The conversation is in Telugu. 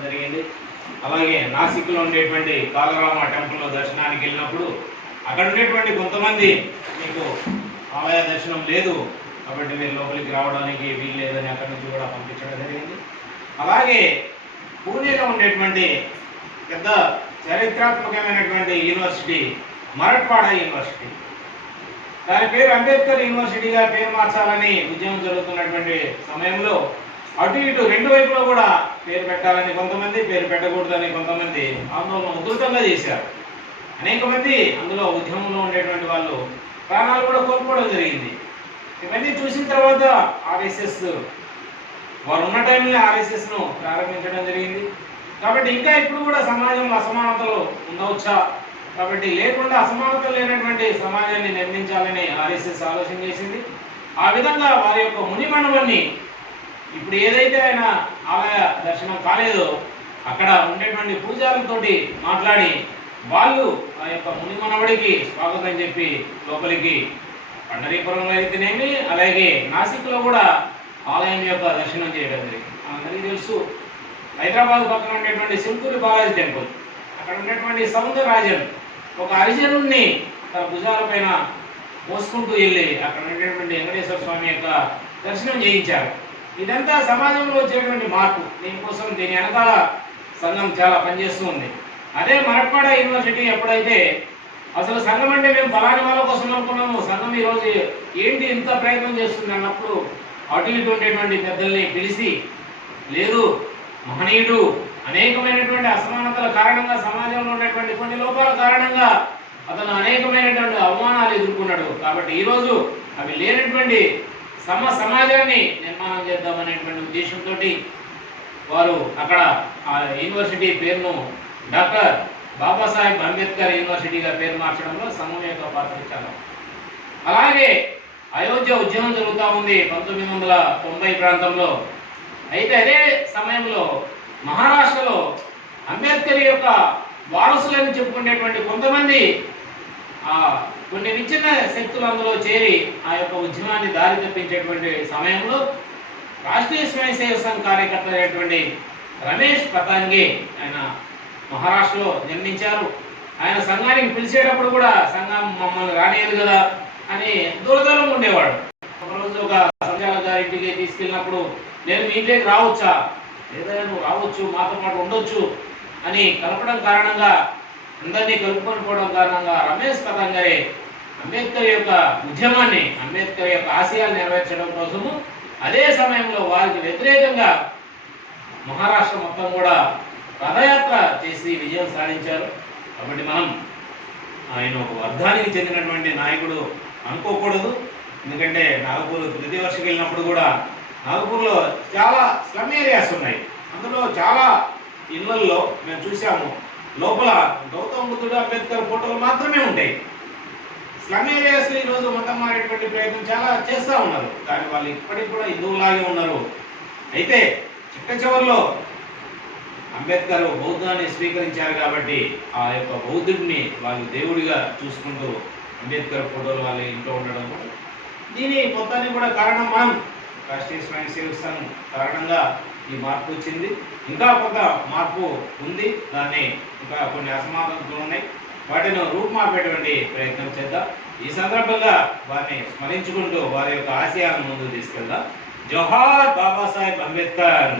రావడం జరిగింది. అలాగే నాసిక్లో ఉండేటువంటి కాలరామ టెంపుల్లో దర్శనానికి వెళ్ళినప్పుడు అక్కడ ఉండేటువంటి కొంతమంది మీకు ఆలయ దర్శనం లేదు కాబట్టి మీరు లోపలికి రావడానికి వీలు లేదని అక్కడి నుంచి కూడా పంపించడం జరిగింది. అలాగే పూణేలో ఉండేటువంటి పెద్ద చరిత్రాత్మకమైనటువంటి యూనివర్సిటీ మరాఠ్వాడ యూనివర్సిటీ, దాని పేరు అంబేద్కర్ యూనివర్సిటీగా పేరు మార్చాలని ఉద్యమం జరుగుతున్నటువంటి సమయంలో అటు ఇటు రెండు వైపులో కూడా పేరు పెట్టాలని కొంతమంది, పేరు పెట్టకూడదని కొంతమంది ఆందోళన ఉధృతంగా చేశారు. అనేక మంది అందులో ఉద్యమంలో ఉండేటువంటి వాళ్ళు ప్రాణాలు కూడా కోల్పోవడం జరిగింది. ఇవన్నీ చూసిన తర్వాత ఆర్ఎస్ఎస్ వారు ఉన్న టైంలో ఆర్ఎస్ఎస్ను ప్రారంభించడం జరిగింది. కాబట్టి ఇంకా ఇప్పుడు కూడా సమాజంలో అసమానతలు ఉండవచ్చా, కాబట్టి లేకుండా అసమానతలు లేనటువంటి సమాజాన్ని నిర్మించాలని ఆర్ఎస్ఎస్ ఆలోచన చేసింది. ఆ విధంగా వారి యొక్క మునిమనవన్ని ఇప్పుడు ఏదైతే ఆయన ఆలయ దర్శనం కాలేదో అక్కడ ఉండేటువంటి పూజారులతోటి మాట్లాడి వాళ్ళు ఆ యొక్క మునిమనవడికి స్వాగతం చెప్పి లోపలికి పండరీపురంలో అయితేనేమి అలాగే నాసిక్లో కూడా ఆలయం యొక్క దర్శనం చేయడం జరిగింది. అందరికీ తెలుసు హైదరాబాద్ పక్కన ఉండేటువంటి సింకూరి బాలాజీ టెంపుల్, అక్కడ ఉండేటువంటి సౌందరరాజన్ ఒక హరిజనుడిని తన భుజాల పైన మోసుకుంటూ వెళ్ళి అక్కడ ఉండేటువంటి వెంకటేశ్వర స్వామి యొక్క దర్శనం చేయించారు. ఇదంతా సమాజంలో వచ్చేటువంటి మార్పు. దీనికోసం దీని వెనకాల సంఘం చాలా పనిచేస్తూ ఉంది. అదే మరాఠ్వాడ యూనివర్సిటీ ఎప్పుడైతే అసలు సంఘం అంటే మేము ఫలాని వాళ్ళ కోసం అనుకున్నాము, సంఘం ఈరోజు ఏంటి ఇంత ప్రయత్నం చేస్తుంది అన్నప్పుడు అటు ఇటు ఉండేటువంటి పెద్దల్ని పిలిచి, లేదు మహనీయుడు అనేకమైనటువంటి అసమానతల కారణంగా సమాజంలో ఉన్నటువంటి కొన్ని లోపాల కారణంగా అతను అనేకమైనటువంటి అవమానాలు ఎదుర్కొన్నాడు. కాబట్టి ఈరోజు అవి లేనటువంటి సమాజాన్ని నిర్మాణం చేద్దామనేటువంటి ఉద్దేశంతో వారు అక్కడ ఆ యూనివర్సిటీ పేరును డాక్టర్ బాబాసాహెబ్ అంబేద్కర్ యూనివర్సిటీగా పేరు మార్చడంలో సంఘం యొక్క పాత్ర చాలా. అలాగే అయోధ్య ఉద్యమం జరుగుతూ ఉంది 1990 ప్రాంతంలో. అయితే అదే సమయంలో మహారాష్ట్రలో అంబేద్కర్ యొక్క వారసులని చెప్పుకునేటువంటి కొంతమంది కొన్ని విచ్ఛిన్న శక్తులు అందులో చేరి ఆ యొక్క ఉద్యమాన్ని దారి తప్పించేటువంటి సమయంలో రాష్ట్రీయ స్వయం సేవక సంఘ్ కార్యకర్త అయినటువంటి రమేష్ పతాంగే ఆయన మహారాష్ట్రలో జన్మించారు. ఆయన సంఘానికి పిలిచేటప్పుడు కూడా సంఘం మమ్మల్ని రానియదు కదా అని దూరం ఉండేవాడు. ఒకరోజు ఒక సంచాలక గారింటికి తీసుకెళ్ళినప్పుడు నేను మీ ఇంటికి రావచ్చా, లేదా నువ్వు రావచ్చు మాతో పాటు ఉండొచ్చు అని కలపడం కారణంగా అందరినీ కలుపుకొని పోవడం కారణంగా రమేష్ పతంగరే అంబేద్కర్ యొక్క ఉద్యమాన్ని, అంబేద్కర్ యొక్క ఆశయాలు నెరవేర్చడం కోసము అదే సమయంలో వారికి వ్యతిరేకంగా మహారాష్ట్ర మొత్తం కూడా రథయాత్ర చేసి విజయం సాధించారు. కాబట్టి మనం ఆయన ఒక వర్గానికి చెందినటువంటి నాయకుడు అనుకోకూడదు. ఎందుకంటే నాగపూర్ తృతీయ వర్షకి వెళ్ళినప్పుడు కూడా నాగపూర్లో చాలా స్లమ్ ఏరియాస్ ఉన్నాయి. అందులో చాలా ఇళ్లల్లో మేము చూసాము లోపల గౌతమ బుద్ధుడు అంబేద్కర్ ఫోటోలు మాత్రమే ఉంటాయి. స్లమ్ ఏరియాస్లో ఈరోజు మతం మారేటువంటి ప్రయత్నం చాలా చేస్తూ ఉన్నారు, కానీ వాళ్ళు ఇప్పటికి కూడా హిందువులాగే ఉన్నారు. అయితే చిట్ట చివరిలో అంబేద్కర్ బౌద్ధాన్ని స్వీకరించారు కాబట్టి ఆ యొక్క బౌద్ధుడిని వాళ్ళు దేవుడిగా చూసుకుంటూ అంబేద్కర్ ఫోటోలు వాళ్ళ ఇంట్లో ఉండడం కూడా దీని మొత్తానికి కూడా కారణం మనం రాష్ట్రీయ స్వయం సేవక సంఘ్ కారణంగా ఈ మార్పు వచ్చింది. ఇంకా కొంత మార్పు ఉంది, దాన్ని ఇంకా కొన్ని అసమానతలు ఉన్నాయి, వాటిని రూపుమాపేటువంటి ప్రయత్నం చేద్దాం. ఈ సందర్భంగా వారిని స్మరించుకుంటూ వారి యొక్క ఆశయాలను ముందుకు తీసుకెళ్దాం. జోహార్ బాబాసాహెబ్ అంబేద్కర్.